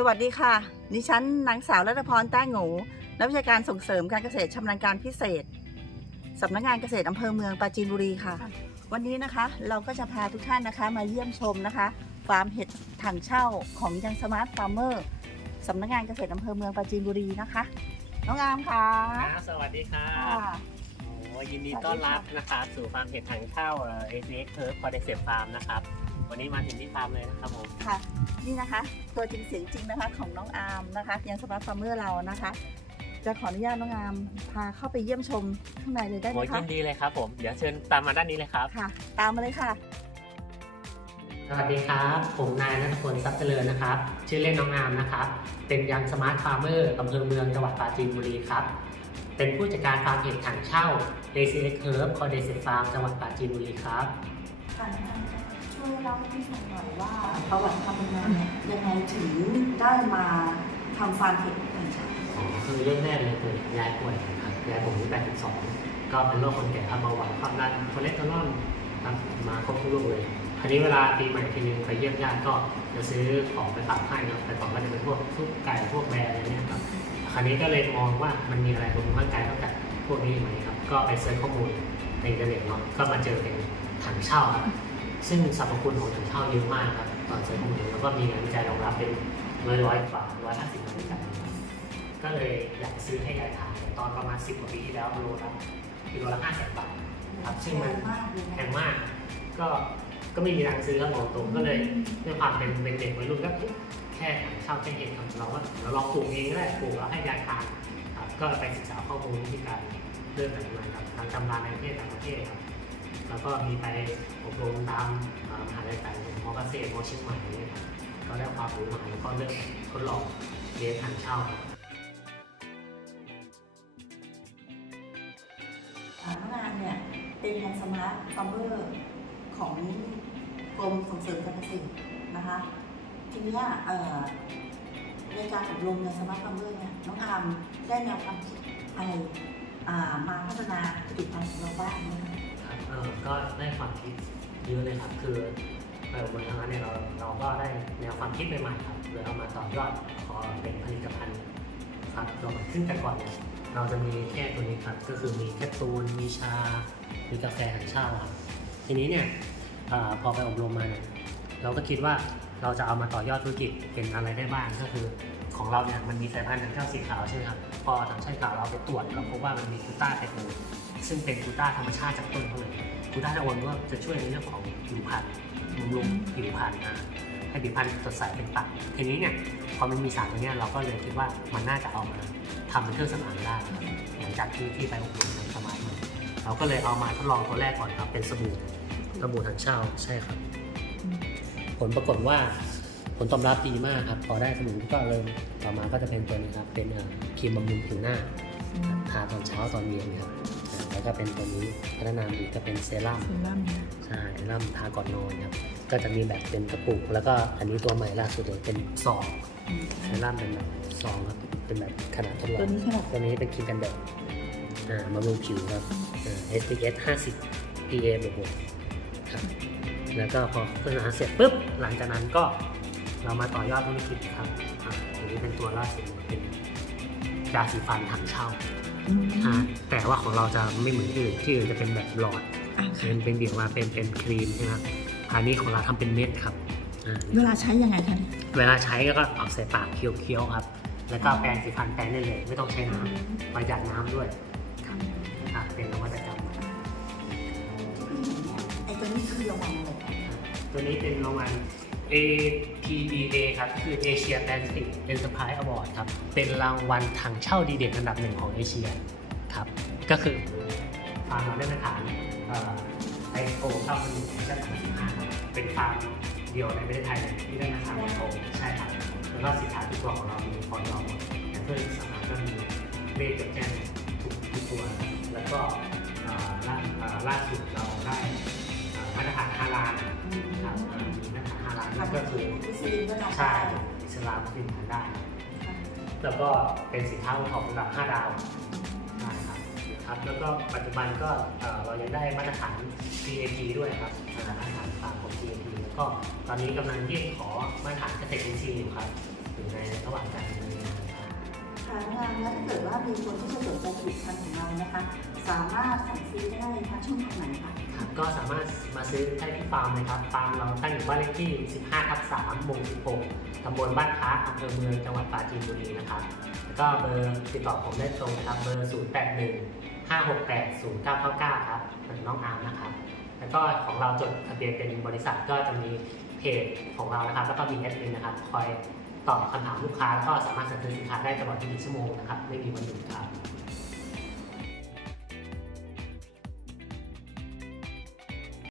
สวัสดีค่ะ ดิฉันนางสาวรัตพรแต้งโงูนักวิชาการส่งเสริมการเกษตรชำนาญการพิเศษสำนักงานเกษตรอำเภอเมืองปราจีนบุรีค่ะ วันนี้นะคะเราก็จะพาทุกท่านนะคะ มาเยี่ยมชมนะคะฟาร์มเห็ดถังเช่าของยังสมาร์ทฟาร์มเมอร์สำนักงานเกษตรอำเภอเมืองปราจีนบุรีนะคะ น้องอามค่ะครับสวัสดีครัค่ะบโอ้ยินดีต้อนรับนะครับสู่ฟาร์มเห็ดถังเข้าเอเอเคิร์ฟคอเดเซฟฟาร์มนะครับ วันนี้มาถึงที่ฟาร์มเลยนะครับผม ค่ะ นี่นะคะ ตัวจริงเสียงจริงนะคะของน้องอาร์มนะคะยังสมาร์ทฟาร์มเมอร์เรานะคะ จะขออนุญาตน้องอาร์มพาเข้าไปเยี่ยมชมข้างในเลยได้ไหโอ้มยคะยินดีเลยครับผม เดี๋ยวเชิญตามมาด้านนี้เลยครับ ค่ะ ตามมาเลยค่ะ สวัสดีครับ ผมนายนัทพลทรัพย์เจริญนะครับ ชื่อเล่นน้องอามนะครับ เป็นยังสมาร์ทฟาร์มเมอร์อำเภอเมืองจังหวัดปราจีนบุรีครับ เป็นผู้จัดการฟาร์มเห็ดถังเช่า a c x Herb c o r d e s e Farm จังหวัดปราจีนบุรีครับ ช่วยเล่าให้ฟังหน่อยว่าประวัติความเป็นมาเนี่ยยังไงถึงได้มาทำฟาร์มเห็ดถังเช่าอ๋อคือเรื่องแรกเลยคือยายป่วยครับยายผมอายุ82 ก็เป็นโรคคนแก่ครับเบาหวานความดันคอเลสเตอรอลครับมาครบทุกโรคเลยคราวนี้เวลาปีใหม่ทีนึงไปเยี่ยมญาติก็จะซื้อของไปฝากให้นะแต่ก่อนก็จะเป็นพวกซุปไก่พวกแบร์อะไรเนี่ยครับคราวนี้ก็เลยมองว่ามันมีอะไรบนร่างกายนอกจากพวกนี้ไหมครับ ก็ไปเซิร์ชข้อมูลในอินเทอร์เน็ตเนาะก็มาเจอเป็นถังเช่าครับ ซึ่งสรรพคุณของถังเช่าเยอะมากครับตอนเซิร์ชข้อมูลแล้วก็มีงานวิจัยรองรับเป็นร้อยร้อยๆกว่าร้อยห้าสิบงานวิจัยนะครับก็เลยอยากซื้อให้ยายทานตอนประมาณ10กว่าปีที่แล้วกิโลละกิโลละห้าแสนบาทครับซึ่งมันแพมากเลยแพนะงมาก ก็ก็ไม่มีทางซื้อครับบอกตรงก็เลยด้วยความเป็นเป็นเด็กวัยรุ่นก็เอ๊ะแค่เช่าแค่เห็ดครับเราก็เราลองปลูกเองก็ได้ปลูกแล้วให้ยายทานครับก็ไปศึกษาข้อมูลวิธีการเรื่องต่างๆครับทางตำราในประเทศต่างประเทศครับ แล้วก็มีไปอบรมตามมหาลัยต่างๆมอเกษตรมอเชียงใหม่เนี่ยครับก็ได้ความรู้มาแล้วก็เริ่มทดลองเลี้ยงถังเช่าครับอ่านเนี่ยเป็นยังสมาร์ทฟาร์มเมอร์ของกรมส่งเสริมการเกษตรนะคะ ทีนี้เอ่อในการอบรมในสมาร์ทฟาร์มเมอร์เนี่ยน้องอามได้แนวความคิดอะไรอ่ามาพัฒนาผลิตภัณฑ์ของเราบ้างไหมคะ เออก็ได้ความคิดเยอะเลยครับ คือไปอบบนทางนั้นเนี่ยเราเราก็ได้แนวความคิดใหม่ๆครับเลยเอามาต่อยอดพอเป็นผลิตภัณฑ์ครับเราซึ่งแต่ก่อนเนี่ยเราจะมีแค่ตัวนี้ครับ ก็คือมีแคปซูลมีชา มีกาแฟหันชาครับทีนี้เนี่ยอพอไปอบรมมาเนี่ยเราก็คิดว่าเราจะเอามาต่อยอดธุรกิจเป็นอะไรได้บ้างก็คือ ของเราเนี่ยมันมีสายพันธุ์ถังเช่าสีขาวใช่ไหมครับ พอถังเช่าสีขาวเราไปตรวจเราพบว่ามันมีกลูต้าไทโอนซึ่งเป็นกลูต้าธรรมชาติจากต้นเขาเลยกลูต้าไทโอนก็จะช่วยในเรื่องของผิวพรรณบำรุงผิวพรรณนะให้ผิวพรรณสดใสเป็นปากทีนี้เนี่ยพอมันมีสารตัวเนี้ยเราก็เลยคิดว่ามันน่าจะเอามาทำเป็นเครื่องสำอางได้ครับหลังจากที่ที่ไปอบรมในสมัยมาเราก็เลยเอามาทดลองตัวแรกก่อนครับเป็นสบู่สบู่ถังเช่าใช่ครับ ผลปรากฏว่า ผลตอบรับดีมากครับ พอได้สมุนก็เลยต่อมาก็จะเป็นตัวนี้ครับ เป็นเอ่อครีมบำรุงผิวหน้าทาตอนเช้าตอนเย็นครับอ่าแล้วก็เป็นตัวนี้พัฒนามาอีกก็เป็นเซรั่มเซรั่มนะใช่เซรั่มทาก่อนนอนครับก็จะมีแบบเป็นกระปุก แล้วก็อันนี้ตัวใหม่ล่าสุดเลยเป็นซองเซรั่มเป็นแบบซองครับเป็นแบบขนาดทดลอตัวงนี้ขนาดตัวนี้เป็นครีมกันแดดอ่าบำรุงผิวครับอ่า SPF 50 PA บวกๆครับแล้วก็พอโฆษณาเสร็จปุ๊บหลังจากนั้นก็ เรามาต่อยอดธุรกิจครับอ่าอันนี้เป็นตัวล่าสุดเป็นยาสีฟันถังเช่าอืมอ่าแต่ว่าของเราจะไม่เหมือนที่อื่นที่อื่นจะเป็นแบบหลอดอะเป็นเป็นเดี่ยวมาเป็นเป็นครีมใช่ไหมครับอันนี้ของเราทำเป็นเม็ดครับอ่าเวลาใช้ยังไงคะเนี่ยเวลาใช้ก็เอาใส่ปากเคี้ยวๆครับ แล้วก็แปรงสีฟันแปรงได้เลย ไม่ต้องใช้น้ำประหยัดน้ำด้วยครับอ่าเป็นนวัตกรรมไอ้ตัวนี้คือรางวัลอะไรคะตัวนี้เป็นรางวัล APEA ครับคือ Asia Pacific Enterprise Award ครับ เป็นรางวัลถังเช่าดีเด่นอันดับหนึ่งของเอเชียครับ ก็คือฟาร์มเราได้มาตรฐานไอโอเข้ามาในชั้น35ครับเป็นฟาร์มเดียวในประเทศไทยที่ได้มาตรฐานไอโอใช่ครับแล้วก็สินค้าทุกตัวของเรามีพอร์ตเราหมดอย่เพื่อนสามารถก็มีเลขจดแจ้งทุกทุกตัว แล้วก็ล่าล่าสุดเราได้มาตรฐานฮาลาลครับ นฮาลาลนั่นก็คือมุสลิมก็ทำใช่ได้อิสลามเป็นทานได้ แล้วก็เป็นสินค้าของระดับ5ดาวใช่ครับครับแล้วก็ปัจจุบันก็เอ่อเรายังได้มาตรฐาน GAP ด้วยครับอ่ามาตรฐานตามของ GAP แล้วก็ตอนนี้กำลังยื่นขอมาตรฐานเกษตรอินทรีย์อยู่ครับอยู่ในระหว่างการดำเนินงานครับค่ะงานแล้วถ้าเกิดว่ามีคนที่จะสนใจผลิตภัณฑ์ของเรานะคะ สามารถสั่งซื้อได้ทางช่องทางไหนคะครับก็สามารถมาซื้อได้ที่ฟาร์มเลยครับ ฟาร์มเราตั้งอยู่บ้านเลขที่ 15ทับ3หมู่16ตำบลบ้านค้าอำเภอเมืองจังหวัดปราจีนบุรีนะครับ ก็เบอร์ติดต่อผมได้ตรงนะครับ เบอร์ 0 8 1 5 6 8 0 9 9 9 ครับเป็นน้องอาร์มนะครับ แล้วก็ของเราจดทะเบียนเป็นบริษัทก็จะมีเพจของเรานะครับ แล้วก็มีแอดมินนะครับ คอยตอบคำถามลูกค้าแล้วก็สามารถสั่งซื้อสินค้าได้ตลอด24ชั่วโมงนะครับ ไม่มีวันหยุดครับ